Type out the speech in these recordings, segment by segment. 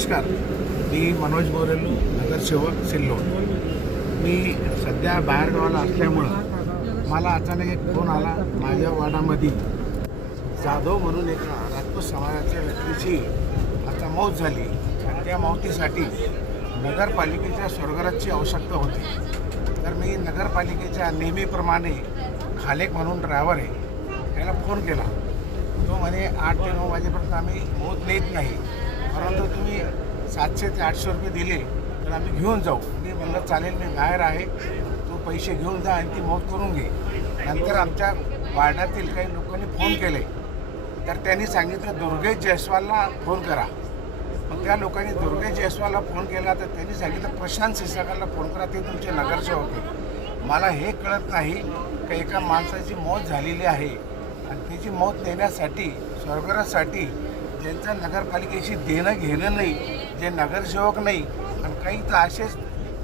नमस्कार. मी मनोज बोरेलू नगरसेवक सिल्लोड. मी सध्या बाहेरगावाला असल्यामुळं मला अचानक एक फोन आला माझ्या वाडामध्ये जाधव म्हणून एका राजपूत समाजाच्या व्यक्तीची आता मौत झाली. आणि त्या मौतीसाठी नगरपालिकेच्या स्वर्गराजची आवश्यकता होती. तर मी नगरपालिकेच्या नेहमीप्रमाणे खालेक म्हणून ड्रायव्हर आहे. त्याला फोन केला. तो म्हणे आठ ते नऊ वाजेपर्यंत आम्ही मौत नेत नाही. परंतु तुम्ही सातशे ते आठशे रुपये दिले तर आम्ही घेऊन जाऊ. मी म्हणलं चालेल मी बाहेर आहे. तू पैसे घेऊन जा आणि ती मौत करून घे. नंतर आमच्या वार्डातील काही लोकांनी फोन केले. तर त्यांनी सांगितलं दुर्गेश जयस्वालला फोन करा. मग त्या लोकांनी दुर्गेश जयस्वालला फोन केला तर त्यांनी सांगितलं प्रशांत सिसागरला फोन करा ते तुमचे नगरसेवक होते मला हे कळत नाही की एका माणसाची मौत झालेली आहे. आणि त्याची मौत नेण्यासाठी स्वर्गरासाठी ज्यांचं नगरपालिकेशी देणं घेणं नाही जे नगरसेवक नाही आणि काही तर असेच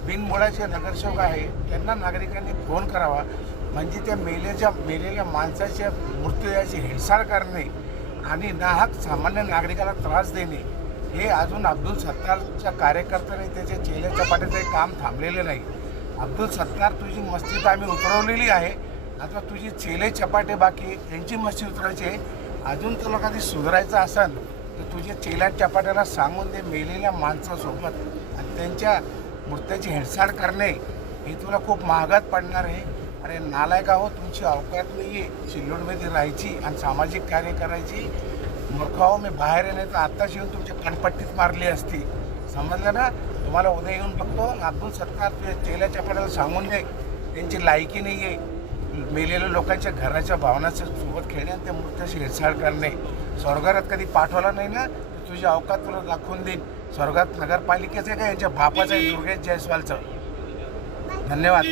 बिनमुळाचे नगरसेवक आहे त्यांना नागरिकांनी फोन करावा. म्हणजे त्या मेलेच्या मेलेल्या माणसाच्या मृत्यूची हिंसाळ करणे आणि नाहक सामान्य नागरिकाला त्रास देणे हे अजून अब्दुल सत्तारच्या कार्यकर्त्याने त्याच्या चेले पाठीचं काम थांबलेलं नाही. अब्दुल सत्तार तुझी मस्ती तर आम्ही उतरवलेली आहे आता तुझी चेले चपाटे बाकी त्यांची मस्ती उतरायची आहे. अजून तुला कधी सुधारायचं असेल तर तुझ्या चेल्या चपाट्याला सांगून ते मेलेल्या माणसासोबत आणि त्यांच्या मृत्याची हेळसाड करणे हे तुला खूप महागात पडणार आहे. अरे नालायक हो तुमची अवकात नाही आहे सिल्लोडमध्ये राहायची आणि सामाजिक कार्य करायची. मूर्खाहो मी बाहेर येणे तर आत्ताच येऊन तुमच्या कणपट्टीत मारली असती. समजलं ना? तुम्हाला उद्या येऊन बघतो. अब्दुल सत्तार तुझ्या चेल्या चपाट्याला सांगून दे. त्यांची लायकी नाही आहे मेलेल्या लोकांच्या घराच्या भावनाच्या सोबत खेळणे आणि त्या मृत्याशी हेळसाळ करणे. स्वर्गात कधी पाठवला नाही ना तर तुझी अवकात तुला दाखवून देईन. स्वर्गात नगरपालिकेचं आहे का? यांच्या बापाचं आहे दुर्गेश जयस्वालचं. धन्यवाद.